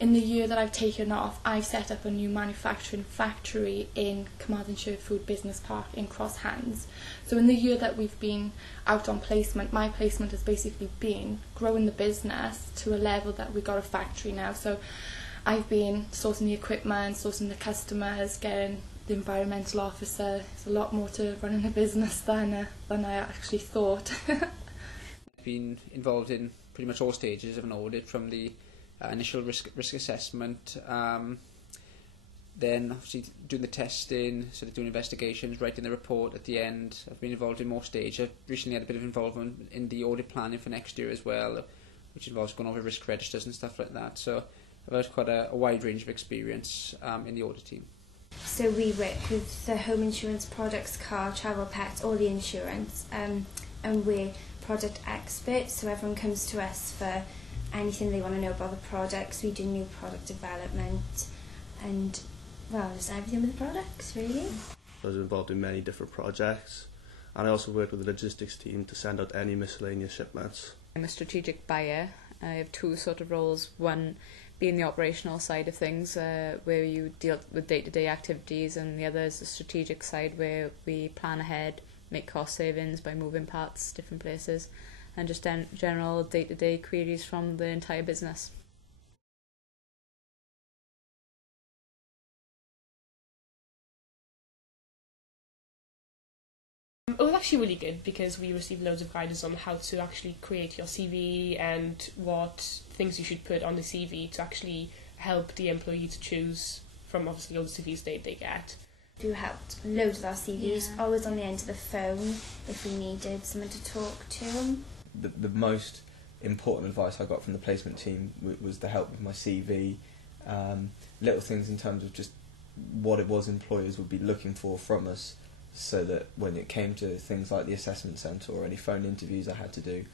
In the year that I've taken off, I've set up a new manufacturing factory in Carmarthenshire Food Business Park in Cross Hands. So in the year that we've been out on placement, my placement has basically been growing the business to a level that we've got a factory now. So I've been sourcing the equipment, sourcing the customers, getting the environmental officer. There's a lot more to running a business than I actually thought. I've been involved in pretty much all stages of an audit, from the initial risk assessment, then obviously doing the testing, sort of doing investigations, writing the report at the end. I've been involved in more stages. I've recently had a bit of involvement in the audit planning for next year as well, which involves going over risk registers and stuff like that. So I've had quite a wide range of experience in the audit team. So we work with the home insurance products, car, travel, pets, all the insurance, and we're product experts, so everyone comes to us for anything they want to know about the products. We do new product development and, well, just everything with the products, really. I was involved in many different projects, and I also worked with the logistics team to send out any miscellaneous shipments. I'm a strategic buyer. I have two sort of roles, one being the operational side of things, where you deal with day-to-day activities, and the other is the strategic side, where we plan ahead, make cost savings by moving parts different places, and just general day-to-day queries from the entire business. It was actually really good because we received loads of guidance on how to actually create your CV and what things you should put on the CV to actually help the employee to choose from obviously all the CVs they get. Who helped loads of our CVs, always on the end of the phone if we needed someone to talk to. The most important advice I got from the placement team was the help with my CV, little things in terms of just what it was employers would be looking for from us, so that when it came to things like the assessment centre or any phone interviews I had to do,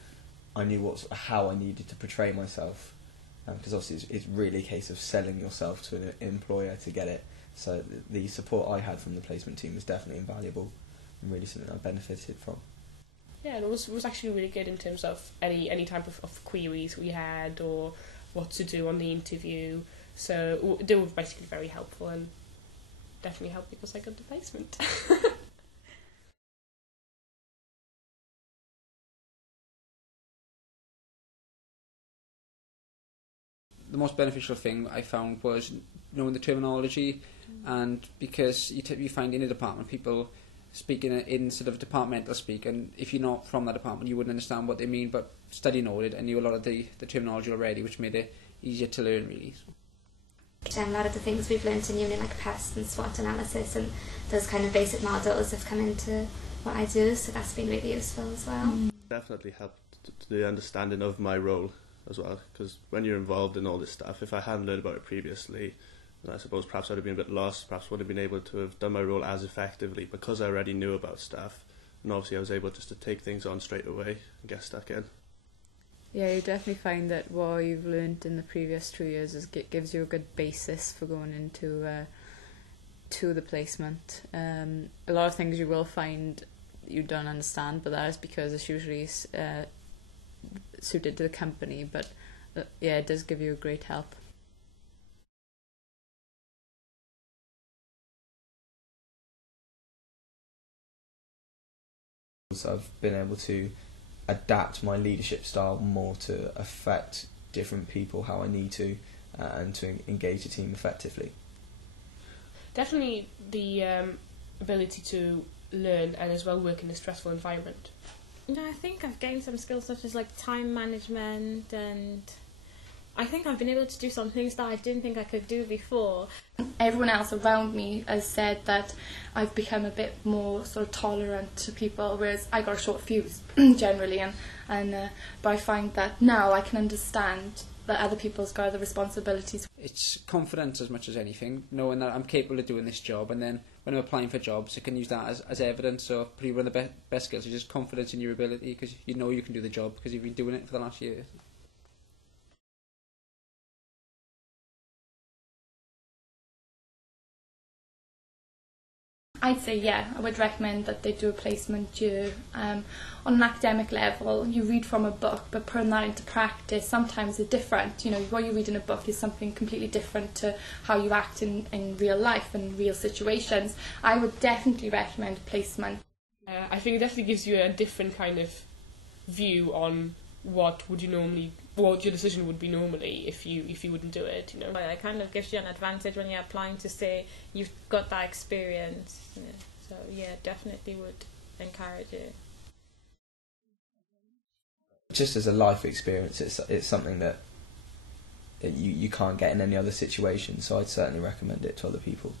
I knew how I needed to portray myself, because obviously it's really a case of selling yourself to an employer to get it. So the support I had from the placement team was definitely invaluable and really something I benefited from. Yeah, and it was actually really good in terms of any type of queries we had or what to do on the interview. So they were basically very helpful and definitely helped because I got the placement. The most beneficial thing I found was knowing the terminology, and because you find in a department people speaking in sort of departmental speak, and if you're not from that department you wouldn't understand what they mean, but studying audit I knew a lot of the terminology already, which made it easier to learn really. A lot of the things we've learnt in uni, like pest and SWOT analysis and those kind of basic models, have come into what I do, so that's been really useful as well. Definitely helped the understanding of my role as well, because when you're involved in all this stuff, if I hadn't learned about it previously, then I suppose perhaps I'd have been a bit lost, perhaps wouldn't have been able to have done my role as effectively because I already knew about stuff, and obviously I was able just to take things on straight away and get stuck in. Yeah, you definitely find that what you've learned in the previous 2 years gives you a good basis for going into to the placement. A lot of things you will find you don't understand, but that is because it's usually suited to the company, but yeah, it does give you a great help. I've been able to adapt my leadership style more to affect different people how I need to, and to engage the team effectively. Definitely the ability to learn and as well work in a stressful environment. No, I think I've gained some skills such as like time management, and I think I've been able to do some things that I didn't think I could do before. Everyone else around me has said that I've become a bit more sort of tolerant to people, whereas I got a short fuse generally, but I find that now I can understand that other people's got other responsibilities. It's confidence as much as anything, knowing that I'm capable of doing this job, and then when I'm applying for jobs I can use that as evidence. So probably one of the best skills is just confidence in your ability, because you know you can do the job because you've been doing it for the last year. I'd say, yeah, I would recommend that they do a placement year. On an academic level, you read from a book, but putting that into practice sometimes is different. You know, what you read in a book is something completely different to how you act in real life and real situations. I would definitely recommend placement. I think it definitely gives you a different kind of view on what your decision would be normally if you wouldn't do it, you know. It kind of gives you an advantage when you're applying to say you've got that experience. Yeah. So yeah, definitely would encourage it. Just as a life experience, it's something that you can't get in any other situation, so I'd certainly recommend it to other people.